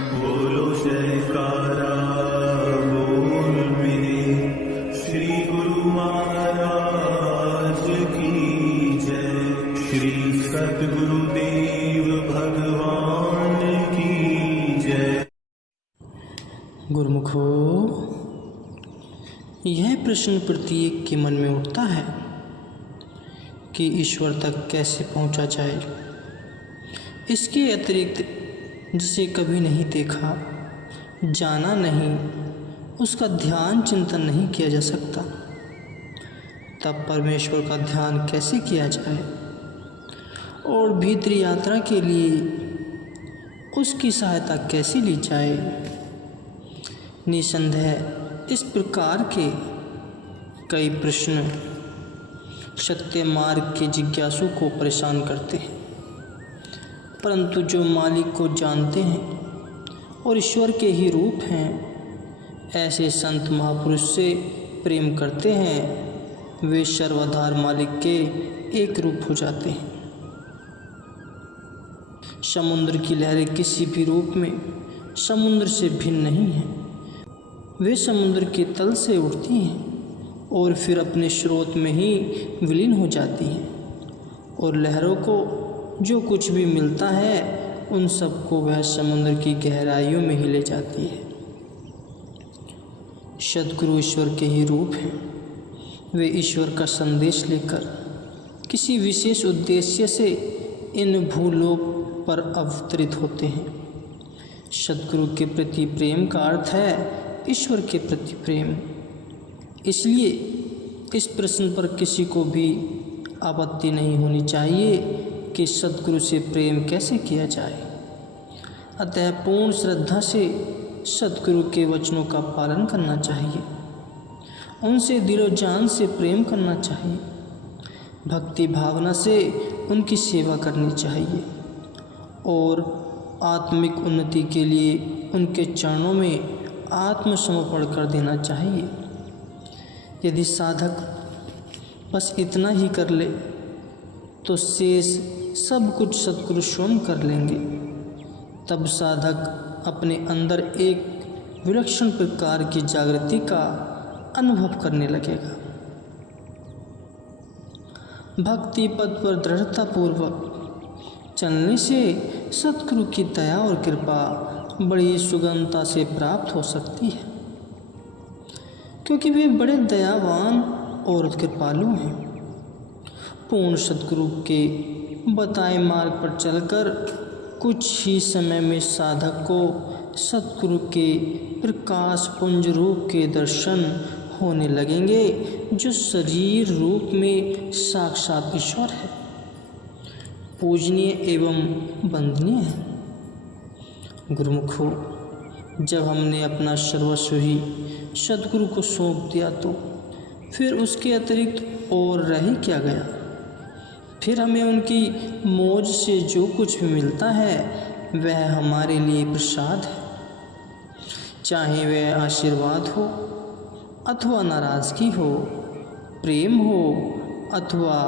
बोलो जयकारा बोल मेरे श्री गुरु महाराज की जय। श्री सद्गुरुदेव भगवान की जय। गुरुमुखो, यह प्रश्न प्रत्येक के मन में उठता है कि ईश्वर तक कैसे पहुंचा जाए। इसके अतिरिक्त जिसे कभी नहीं देखा, जाना नहीं, उसका ध्यान चिंतन नहीं किया जा सकता, तब परमेश्वर का ध्यान कैसे किया जाए और भीतरी यात्रा के लिए उसकी सहायता कैसे ली जाए। निसंदेह इस प्रकार के कई प्रश्न सत्य मार्ग के जिज्ञासु को परेशान करते हैं, परंतु जो मालिक को जानते हैं और ईश्वर के ही रूप हैं, ऐसे संत महापुरुष से प्रेम करते हैं, वे सर्वाधार मालिक के एक रूप हो जाते हैं। समुद्र की लहरें किसी भी रूप में समुद्र से भिन्न नहीं हैं। वे समुद्र के तल से उठती हैं और फिर अपने स्रोत में ही विलीन हो जाती हैं, और लहरों को जो कुछ भी मिलता है उन सबको वह समुद्र की गहराइयों में ही ले जाती है। सद्गुरु ईश्वर के ही रूप हैं। वे ईश्वर का संदेश लेकर किसी विशेष उद्देश्य से इन भूलोक पर अवतरित होते हैं। सद्गुरु के प्रति प्रेम का अर्थ है ईश्वर के प्रति प्रेम। इसलिए इस प्रश्न पर किसी को भी आपत्ति नहीं होनी चाहिए कि सद्गुरु से प्रेम कैसे किया जाए। अतः पूर्ण श्रद्धा से सद्गुरु के वचनों का पालन करना चाहिए, उनसे दिलो जान से प्रेम करना चाहिए, भक्ति भावना से उनकी सेवा करनी चाहिए और आत्मिक उन्नति के लिए उनके चरणों में आत्मसमर्पण कर देना चाहिए। यदि साधक बस इतना ही कर ले तो शेष सब कुछ सद्गुरु स्वयं कर लेंगे। तब साधक अपने अंदर एक विलक्षण प्रकार की जागृति का अनुभव करने लगेगा। भक्ति पथ पर दृढ़तापूर्वक चलने से सद्गुरु की दया और कृपा बड़ी सुगमता से प्राप्त हो सकती है, क्योंकि वे बड़े दयावान और कृपालु हैं। पूर्ण सद्गुरु के बताए मार्ग पर चलकर कुछ ही समय में साधक को सद्गुरु के प्रकाश पुंज रूप के दर्शन होने लगेंगे, जो शरीर रूप में साक्षात ईश्वर है, पूजनीय एवं वंदनीय है। गुरुमुखो, जब हमने अपना सर्वस्व ही सद्गुरु को सौंप दिया तो फिर उसके अतिरिक्त और रह क्या गया। फिर हमें उनकी मौज से जो कुछ भी मिलता है वह हमारे लिए प्रसाद है, चाहे वह आशीर्वाद हो अथवा नाराज़गी हो, प्रेम हो अथवा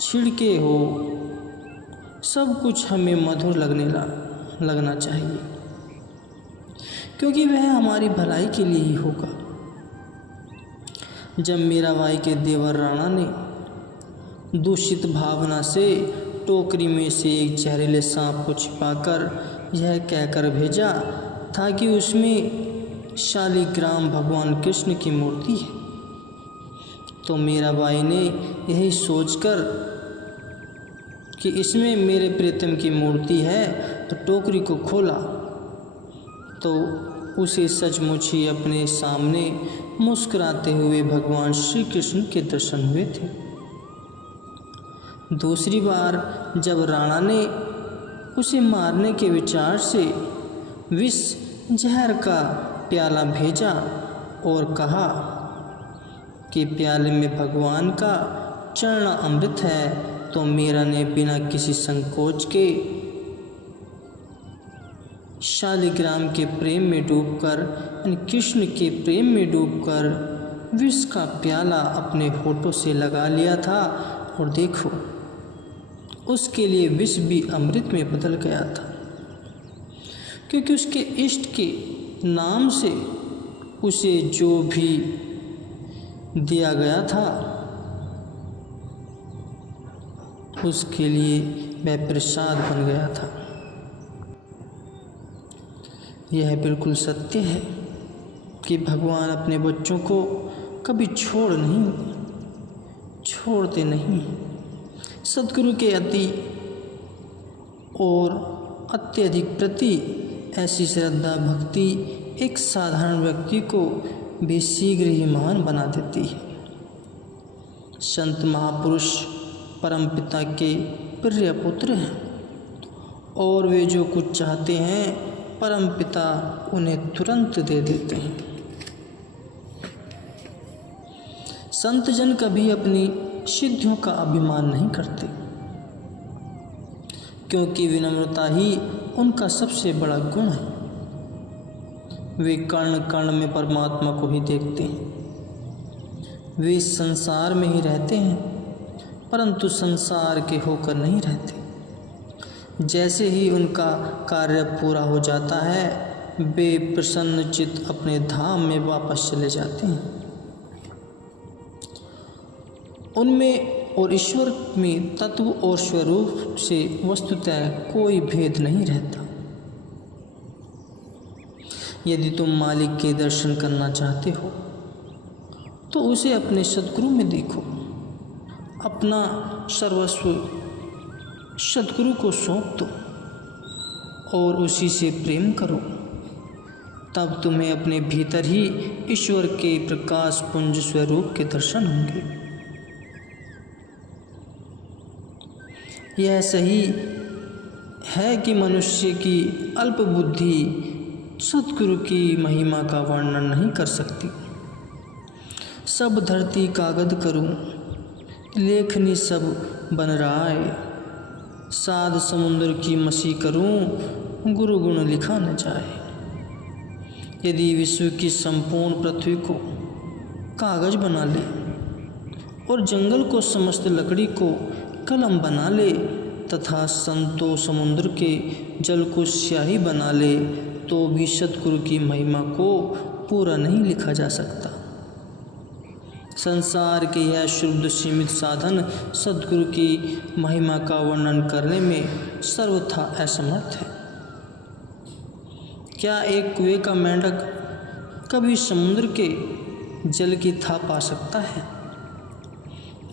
छिड़के हो, सब कुछ हमें मधुर लगना चाहिए, क्योंकि वह हमारी भलाई के लिए ही होगा। जब मीराबाई के देवर राणा ने दूषित भावना से टोकरी में से एक जहरीले सांप को छिपाकर यह कहकर भेजा था कि उसमें शालिग्राम भगवान कृष्ण की मूर्ति है, तो मीराबाई ने यही सोचकर कि इसमें मेरे प्रीतम की मूर्ति है तो टोकरी को खोला, तो उसे सचमुच ही अपने सामने मुस्कुराते हुए भगवान श्री कृष्ण के दर्शन हुए थे। दूसरी बार जब राणा ने उसे मारने के विचार से विष जहर का प्याला भेजा और कहा कि प्याले में भगवान का चरण अमृत है, तो मीरा ने बिना किसी संकोच के शालिग्राम के प्रेम में डूबकर, कृष्ण के प्रेम में डूबकर विष का प्याला अपने होठों से लगा लिया था, और देखो उसके लिए विष भी अमृत में बदल गया था। क्योंकि उसके इष्ट के नाम से उसे जो भी दिया गया था उसके लिए वह प्रसाद बन गया था। यह बिल्कुल सत्य है कि भगवान अपने बच्चों को कभी छोड़ते नहीं। सद्गुरु के अति और अत्यधिक प्रति ऐसी श्रद्धा भक्ति एक साधारण व्यक्ति को भी शीघ्र ही महान बना देती है। संत महापुरुष परमपिता के प्रिय पुत्र हैं और वे जो कुछ चाहते हैं परमपिता उन्हें तुरंत दे देते हैं। संत जन कभी अपनी सिद्धियों का अभिमान नहीं करते, क्योंकि विनम्रता ही उनका सबसे बड़ा गुण है। वे कण कण में परमात्मा को ही देखते हैं। वे संसार में ही रहते हैं, परंतु संसार के होकर नहीं रहते। जैसे ही उनका कार्य पूरा हो जाता है, वे प्रसन्न चित्त अपने धाम में वापस चले जाते हैं। उनमें और ईश्वर में तत्व और स्वरूप से वस्तुतः कोई भेद नहीं रहता। यदि तुम मालिक के दर्शन करना चाहते हो तो उसे अपने सद्गुरु में देखो। अपना सर्वस्व सद्गुरु को सौंप दो और उसी से प्रेम करो। तब तुम्हें अपने भीतर ही ईश्वर के प्रकाश पुंज स्वरूप के दर्शन होंगे। यह सही है कि मनुष्य की अल्प बुद्धि सद्गुरु की महिमा का वर्णन नहीं कर सकती। सब धरती कागद करूं, लेखनी सब बन राय। साध समुद्र की मसी करूं, गुरु गुण लिखा न जाए। यदि विश्व की संपूर्ण पृथ्वी को कागज बना ले और जंगल को समस्त लकड़ी को कलम बना ले तथा संतों समुद्र के जल को स्याही बना ले, तो भी सद्गुरु की महिमा को पूरा नहीं लिखा जा सकता। संसार के यह शुद्ध सीमित साधन सद्गुरु की महिमा का वर्णन करने में सर्वथा असमर्थ है। क्या एक कुएं का मेंढक कभी समुद्र के जल की था पा सकता है?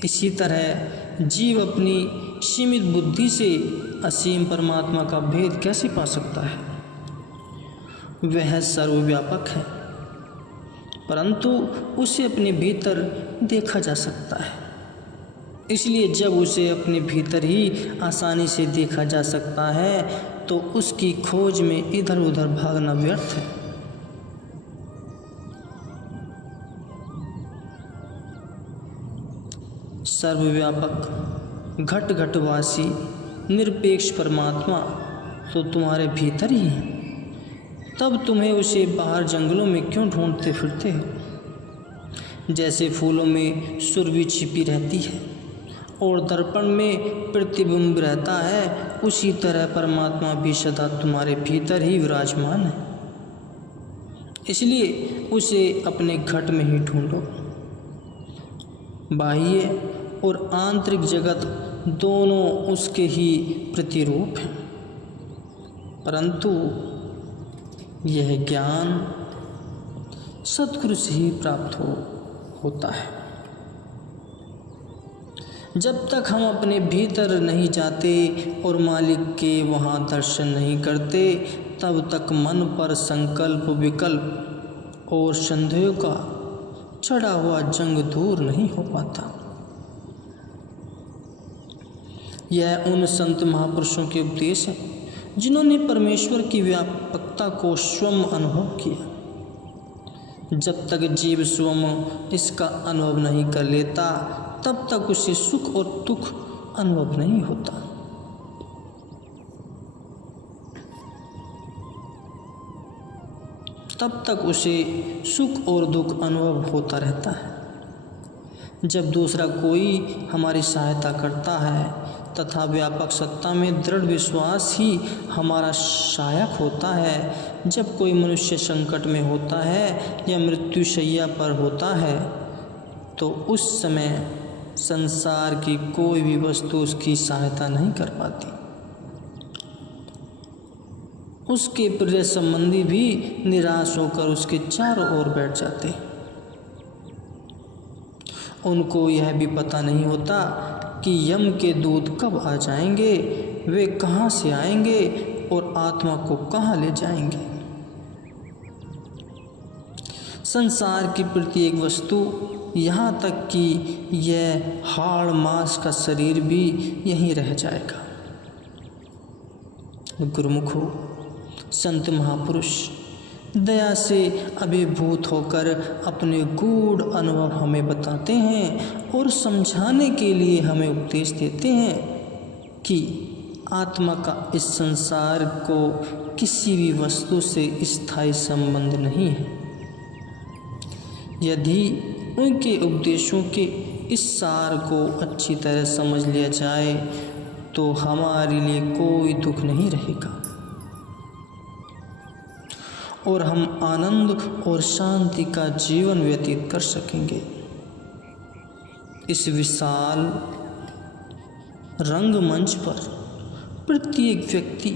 इसी तरह जीव अपनी सीमित बुद्धि से असीम परमात्मा का भेद कैसे पा सकता है? वह सर्वव्यापक है, परंतु उसे अपने भीतर देखा जा सकता है। इसलिए जब उसे अपने भीतर ही आसानी से देखा जा सकता है तो उसकी खोज में इधर उधर भागना व्यर्थ है। सर्वव्यापक घट घटवासी निरपेक्ष परमात्मा तो तुम्हारे भीतर ही है। तब तुम्हें उसे बाहर जंगलों में क्यों ढूंढते फिरते हो? जैसे फूलों में सुरभि छिपी रहती है और दर्पण में प्रतिबिंब रहता है, उसी तरह परमात्मा भी सदा तुम्हारे भीतर ही विराजमान है। इसलिए उसे अपने घट में ही ढूंढो। बाह्य और आंतरिक जगत दोनों उसके ही प्रतिरूप हैं, परंतु यह ज्ञान सद्गुरु से ही प्राप्त होता है। जब तक हम अपने भीतर नहीं जाते और मालिक के वहाँ दर्शन नहीं करते, तब तक मन पर संकल्प विकल्प और संदेह का चढ़ा हुआ जंग दूर नहीं हो पाता। यह उन संत महापुरुषों के उपदेश है जिन्होंने परमेश्वर की व्यापकता को स्वयं अनुभव किया। जब तक जीव स्वयं इसका अनुभव नहीं कर लेता, तब तक उसे सुख और दुख अनुभव नहीं होता। तब तक उसे सुख और दुख अनुभव होता रहता है। जब दूसरा कोई हमारी सहायता करता है तथा व्यापक सत्ता में दृढ़ विश्वास ही हमारा सहायक होता है। जब कोई मनुष्य संकट में होता है या मृत्युशैया पर होता है तो उस समय संसार की कोई भी वस्तु उसकी सहायता नहीं कर पाती। उसके प्रिय संबंधी भी निराश होकर उसके चारों ओर बैठ जाते। उनको यह भी पता नहीं होता कि यम के दूत कब आ जाएंगे, वे कहाँ से आएंगे और आत्मा को कहाँ ले जाएंगे। संसार की प्रत्येक वस्तु, यहाँ तक कि यह हाड़ मांस का शरीर भी यहीं रह जाएगा। गुरुमुखो, संत महापुरुष दया से अभिभूत होकर अपने गूढ़ अनुभव हमें बताते हैं और समझाने के लिए हमें उपदेश देते हैं कि आत्मा का इस संसार को किसी भी वस्तु से स्थायी संबंध नहीं है। यदि उनके उपदेशों के इस सार को अच्छी तरह समझ लिया जाए तो हमारे लिए कोई दुख नहीं रहेगा और हम आनंद और शांति का जीवन व्यतीत कर सकेंगे। इस विशाल रंगमंच पर प्रत्येक व्यक्ति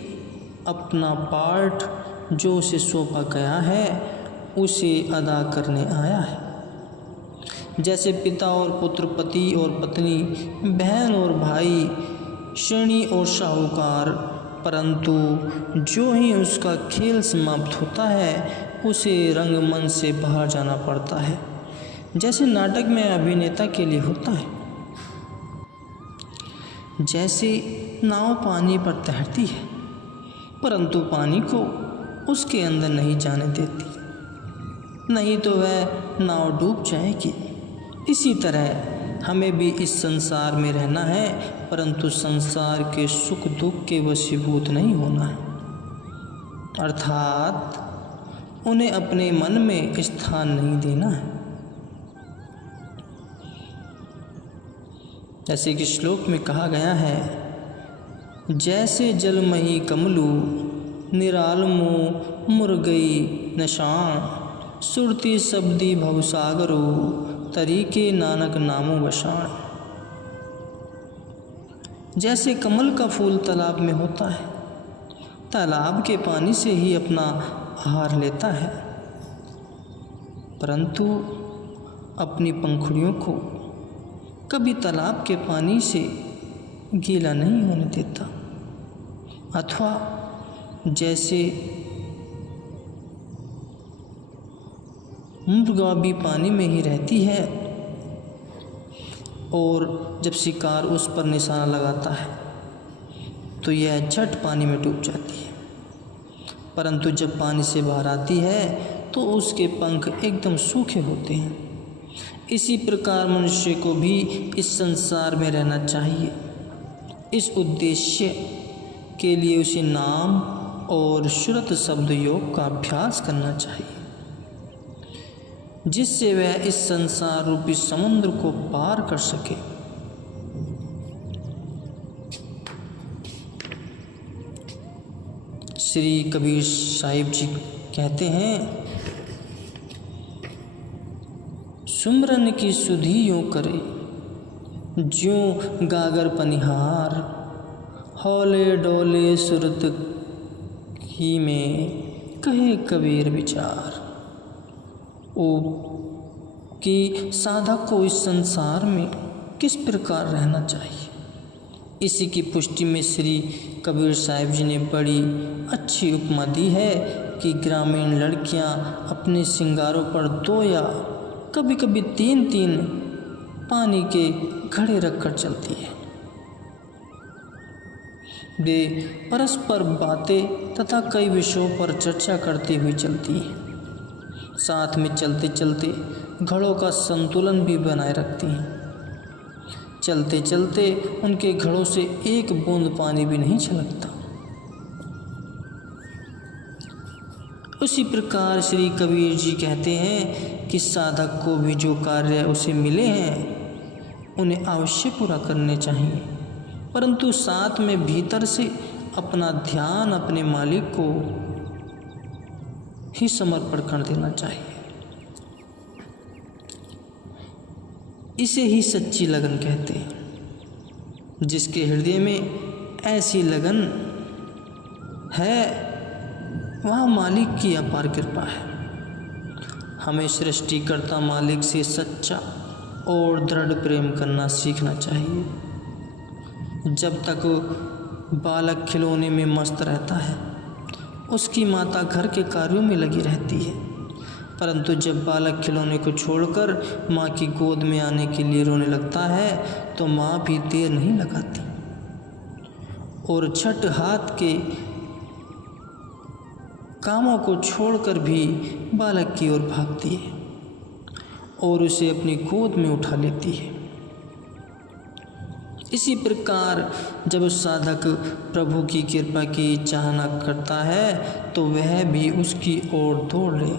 अपना पार्ट जो उसे सौंपा गया है उसे अदा करने आया है। जैसे पिता और पुत्र, पति और पत्नी, बहन और भाई, श्रेणी और साहूकार, परंतु जो ही उसका खेल समाप्त होता है उसे रंगमंच से बाहर जाना पड़ता है, जैसे नाटक में अभिनेता के लिए होता है। जैसे नाव पानी पर तैरती है परंतु पानी को उसके अंदर नहीं जाने देती, नहीं तो वह नाव डूब जाएगी। इसी तरह हमें भी इस संसार में रहना है परंतु संसार के सुख दुख के वशीभूत नहीं होना है, अर्थात उन्हें अपने मन में स्थान नहीं देना है। जैसे कि श्लोक में कहा गया है, जैसे जलमही कमलू निरालमो मुर्गई नशान सुरती शब्दी भवसागरो तरीके नानक नामो वशान। जैसे कमल का फूल तालाब में होता है, तालाब के पानी से ही अपना आहार लेता है परंतु अपनी पंखुड़ियों को कभी तालाब के पानी से गीला नहीं होने देता। अथवा जैसे मुर्गा भी पानी में ही रहती है और जब शिकार उस पर निशाना लगाता है तो यह झट पानी में डूब जाती है, परंतु जब पानी से बाहर आती है तो उसके पंख एकदम सूखे होते हैं। इसी प्रकार मनुष्य को भी इस संसार में रहना चाहिए। इस उद्देश्य के लिए उसे नाम और श्रुत शब्द योग का अभ्यास करना चाहिए, जिससे वह इस संसार रूपी समुद्र को पार कर सके। श्री कबीर साहिब जी कहते हैं, सुमरन की सुधि यूं करे ज्यों गागर पनिहार, हौले डोले सुरत ही में कहे कबीर विचार। ओ कि साधक को इस संसार में किस प्रकार रहना चाहिए, इसी की पुष्टि में श्री कबीर साहिब जी ने बड़ी अच्छी उपमा दी है कि ग्रामीण लड़कियां अपने श्रृंगारों पर 2 या कभी कभी 3 पानी के घड़े रखकर चलती है। वे परस्पर बातें तथा कई विषयों पर चर्चा करती हुई चलती हैं। साथ में चलते चलते घड़ों का संतुलन भी बनाए रखती हैं। चलते चलते उनके घड़ों से एक बूंद पानी भी नहीं छलकता। उसी प्रकार श्री कबीर जी कहते हैं कि साधक को भी जो कार्य उसे मिले हैं उन्हें अवश्य पूरा करने चाहिए, परंतु साथ में भीतर से अपना ध्यान अपने मालिक को ही समर्पण कर देना चाहिए। इसे ही सच्ची लगन कहते हैं। जिसके हृदय में ऐसी लगन है वहाँ मालिक की अपार कृपा है। हमें सृष्टिकर्ता मालिक से सच्चा और दृढ़ प्रेम करना सीखना चाहिए। जब तक बालक खिलौने में मस्त रहता है, उसकी माता घर के कार्यों में लगी रहती है, परंतु जब बालक खिलौने को छोड़कर माँ की गोद में आने के लिए रोने लगता है तो माँ भी देर नहीं लगाती और छठ हाथ के कामों को छोड़कर भी बालक की ओर भागती है और उसे अपनी गोद में उठा लेती है। इसी प्रकार जब साधक प्रभु की कृपा की चाहना करता है तो वह भी उसकी ओर दौड़ ले।